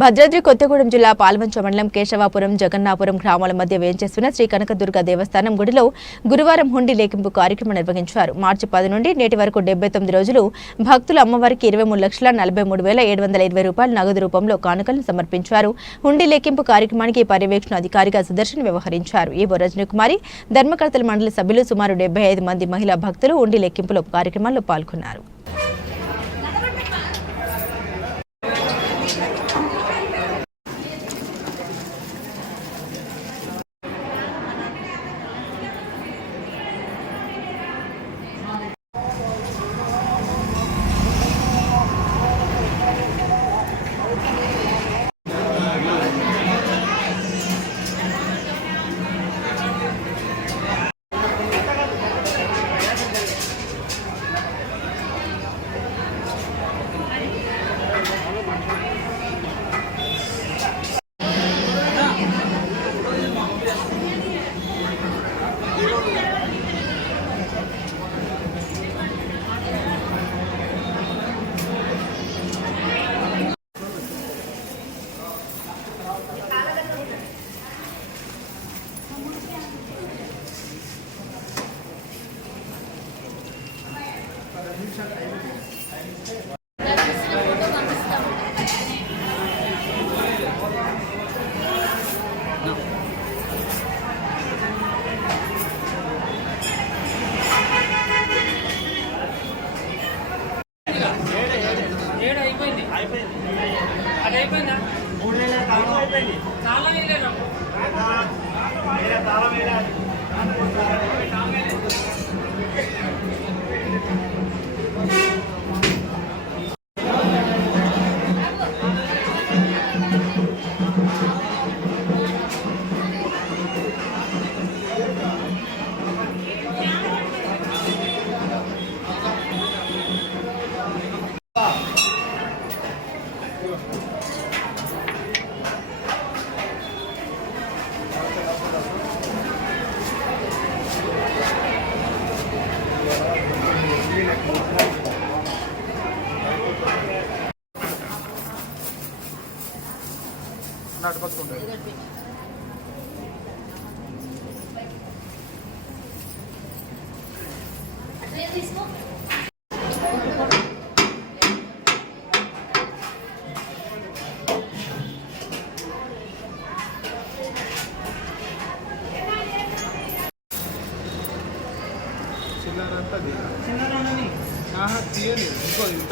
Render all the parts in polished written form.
భద్రాద్రి కొత్తగూడెం జిల్లా పాల్వంచ మండలం కేశవాపురం జగన్నాపురం గ్రామాల మధ్య వేంచేస్తున్న శ్రీ కనకదుర్గ దేవస్థానం గుడిలో గురువారం హుండీ లెక్కింపు కార్యక్రమం నిర్వహించారు. మార్చి 10 నుండి నేటి వరకు 79 రోజులు భక్తులు అమ్మవారికి 23,43,720 రూపాయలు నగదు రూపంలో కానుకలను సమర్పించారు. హుండీ లెక్కింపు కార్యక్రమానికి పర్యవేక్షణ అధికారిగా సుదర్శన్ వ్యవహరించారు. ఈవో రజనీకుమారి, ధర్మకర్తల మండలి సభ్యులు సుమారు 75 మంది మహిళా భక్తులు హుండీ లెక్కింపులో కార్యక్రమాల్లో పాల్గొన్నారు.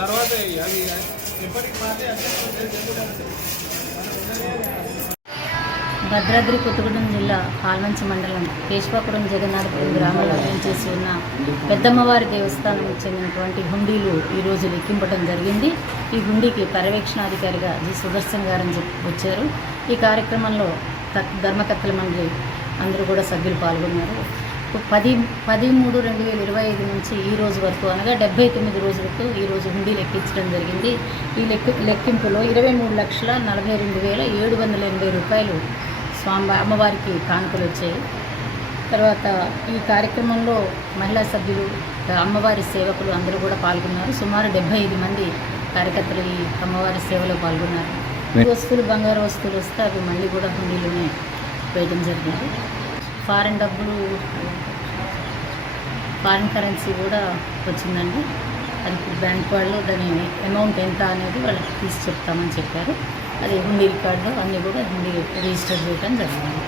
తర్వాత ఎప్పటికి భద్రాద్రి కొత్తగూడెం జిల్లా పాల్వంచ మండలం కేశవాపురం జగన్నాపురం గ్రామంలో వేంచేసి ఉన్న పెద్దమ్మవారి దేవస్థానం చెందినటువంటి హుండీలు ఈరోజు లెక్కింపడం జరిగింది. ఈ హుండీకి పర్యవేక్షణాధికారిగా జి సుదర్శన్ గారని వచ్చారు. ఈ కార్యక్రమంలో ధర్మకర్తల మండలి అందరూ కూడా సభ్యులు పాల్గొన్నారు. 10/3/2025 నుంచి ఈ రోజు వరకు అనగా 79 రోజులకు ఈరోజు హుండీ లెక్కించడం జరిగింది. ఈ లెక్కింపులో 23,42,780 రూపాయలు అమ్మవారికి కానుకలు వచ్చాయి. తర్వాత ఈ కార్యక్రమంలో మహిళా సభ్యులు, అమ్మవారి సేవకులు అందరూ కూడా పాల్గొన్నారు. సుమారు 75 మంది కార్యకర్తలు ఈ అమ్మవారి సేవలో పాల్గొన్నారు. వస్తువులు, బంగారు వస్తువులు వస్తే అవి మళ్ళీ కూడా హుండీలోనే వేయడం జరిగింది. ఫారెన్ డబ్బులు, ఫారిన్ కరెన్సీ కూడా వచ్చిందండి. అది బ్యాంక్ వాళ్ళు దాని అమౌంట్ ఎంత అనేది వాళ్ళకి తీసి చెప్తామని చెప్పారు. అది హుండీ రికార్డు అన్నీ కూడా హుండీ రిజిస్టర్ చేయడం జరిగింది.